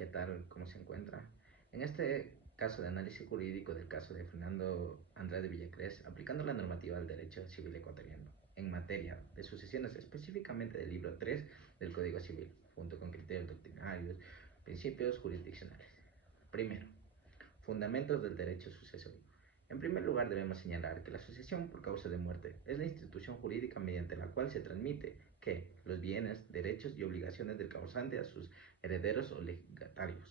¿Qué tal? ¿Cómo se encuentra? En este caso de análisis jurídico del caso de Fernando Andrade Villacrés, aplicando la normativa del derecho civil ecuatoriano en materia de sucesiones, específicamente del libro 3 del Código Civil, junto con criterios doctrinarios, principios jurisdiccionales. Primero, fundamentos del derecho sucesorio. En primer lugar, debemos señalar que la sucesión por causa de muerte es la institución jurídica mediante la cual se transmite que los bienes, derechos y obligaciones del causante a sus herederos o legatarios.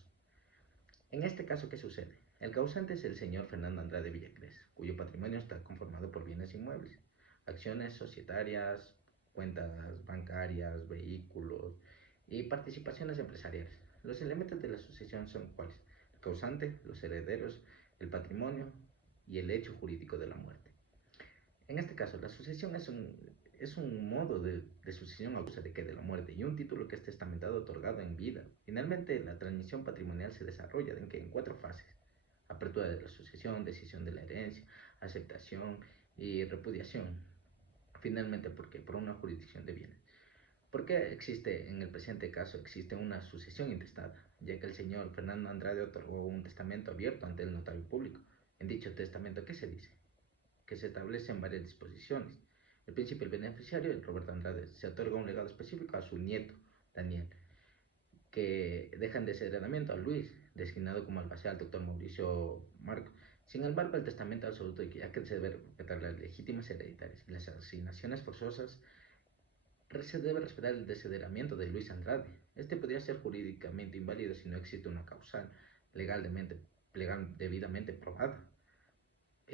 En este caso, ¿qué sucede? El causante es el señor Fernando Andrade Villacrés, cuyo patrimonio está conformado por bienes inmuebles, acciones societarias, cuentas bancarias, vehículos y participaciones empresariales. Los elementos de la sucesión son cuáles: el causante, los herederos, el patrimonio y el hecho jurídico de la muerte. En este caso, la sucesión es un modo de sucesión a causa de que de la muerte y un título que es testamentado otorgado en vida. Finalmente, la transmisión patrimonial se desarrolla en cuatro fases: apertura de la sucesión, decisión de la herencia, aceptación y repudiación. Finalmente, ¿por qué? Por una jurisdicción de bienes. ¿Por qué existe, en el presente caso, existe una sucesión intestada? Ya que el señor Fernando Andrade otorgó un testamento abierto ante el notario público. En dicho testamento, ¿qué se dice? Que se establecen varias disposiciones. El principio del beneficiario, el Roberto Andrade, se otorga un legado específico a su nieto, Daniel, que dejan de ser heredamiento a Luis, designado como albacea al doctor Mauricio Marco. Sin embargo, el testamento absoluto, ya que se debe respetar las legítimas hereditarias y las asignaciones forzosas, se debe respetar el desheredamiento de Luis Andrade. Este podría ser jurídicamente inválido si no existe una causal debidamente probada,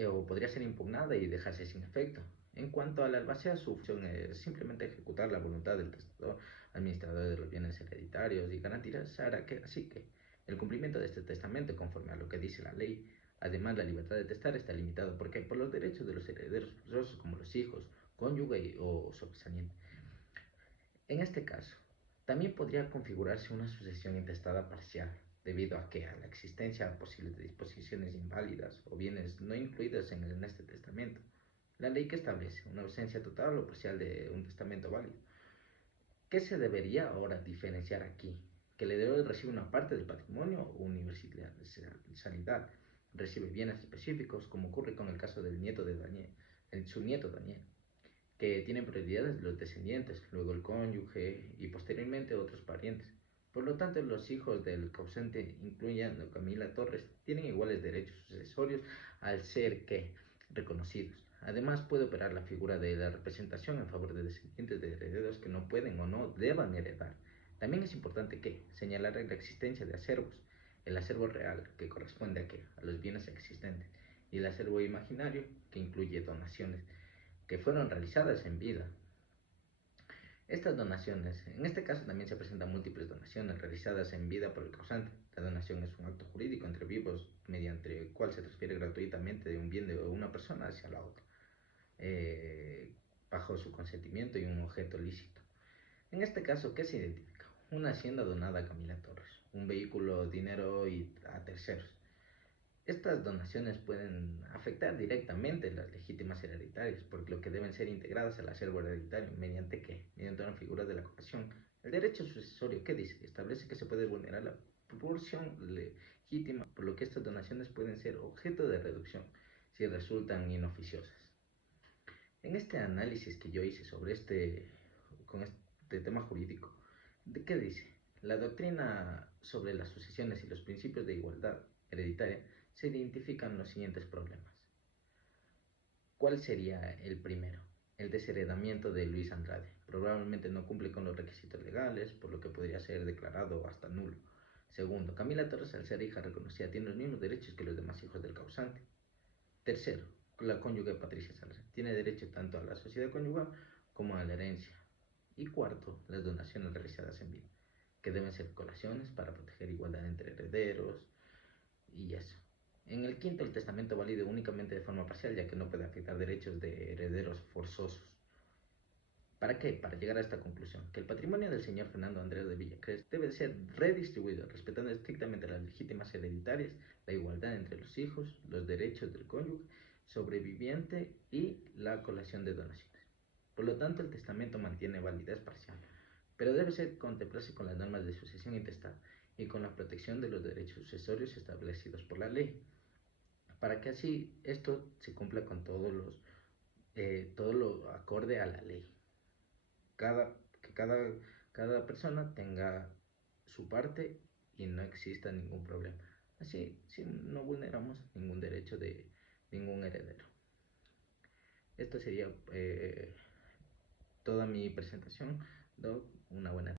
o podría ser impugnada y dejarse sin efecto. En cuanto a la albacea, su función es simplemente ejecutar la voluntad del testador, administrador de los bienes hereditarios, y garantizar así que el cumplimiento de este testamento conforme a lo que dice la ley. Además, la libertad de testar está limitada porque por los derechos de los herederos forzosos como los hijos, cónyuge o sobresaliente. En este caso, también podría configurarse una sucesión intestada parcial, debido a que a la existencia de posibles disposiciones inválidas o bienes no incluidos en este testamento. La ley que establece una ausencia total o parcial de un testamento válido. ¿Qué se debería ahora diferenciar aquí? Que el heredero recibe una parte del patrimonio o universalidad, recibe bienes específicos, como ocurre con el caso del nieto de Daniel, su nieto Daniel, que tienen prioridades los descendientes, luego el cónyuge y posteriormente otros parientes. Por lo tanto, los hijos del causante, incluyendo Camila Torres, tienen iguales derechos sucesorios al ser que reconocidos. Además, puede operar la figura de la representación en favor de descendientes de herederos que no pueden o no deban heredar. También es importante que señalar la existencia de acervos: el acervo real, que corresponde a los bienes existentes, y el acervo imaginario, que incluye donaciones que fueron realizadas en vida. Estas donaciones, en este caso también se presentan múltiples donaciones realizadas en vida por el causante. La donación es un acto jurídico entre vivos mediante el cual se transfiere gratuitamente de un bien de una persona hacia la otra, eh, bajo su consentimiento y un objeto lícito. En este caso, ¿qué se identifica? Una hacienda donada a Camila Torres, un vehículo, dinero y a terceros. Estas donaciones pueden afectar directamente las legítimas hereditarias, por lo que deben ser integradas al acervo hereditario. ¿Mediante qué? Mediante una figura de la cooperación. El derecho sucesorio, ¿qué dice? Establece que se puede vulnerar la proporción legítima, por lo que estas donaciones pueden ser objeto de reducción si resultan inoficiosas. En este análisis que yo hice con este tema jurídico, ¿de qué dice? La doctrina sobre las sucesiones y los principios de igualdad hereditaria se identifican los siguientes problemas. ¿Cuál sería el primero? El desheredamiento de Luis Andrade. Probablemente no cumple con los requisitos legales, por lo que podría ser declarado hasta nulo. Segundo, Camila Torres, al ser hija reconocida, tiene los mismos derechos que los demás hijos del causante. Tercero, la cónyuge Patricia Salazar tiene derecho tanto a la sociedad conyugal como a la herencia. Y cuarto, las donaciones realizadas en vida, que deben ser colaciones para proteger igualdad entre herederos y eso. En el quinto, el testamento válido únicamente de forma parcial, ya que no puede afectar derechos de herederos forzosos. ¿Para qué? Para llegar a esta conclusión: que el patrimonio del señor Fernando Andrés de Villacrés debe ser redistribuido, respetando estrictamente las legítimas hereditarias, la igualdad entre los hijos, los derechos del cónyuge sobreviviente y la colación de donaciones. Por lo tanto, el testamento mantiene validez parcial, pero debe ser contemplarse con las normas de sucesión intestada y con la protección de los derechos sucesorios establecidos por la ley, para que así esto se cumpla con todo lo acorde a la ley. Que cada persona tenga su parte y no exista ningún problema. Así, si no vulneramos ningún derecho de ningún heredero. Esta sería toda mi presentación, Doc. Una buena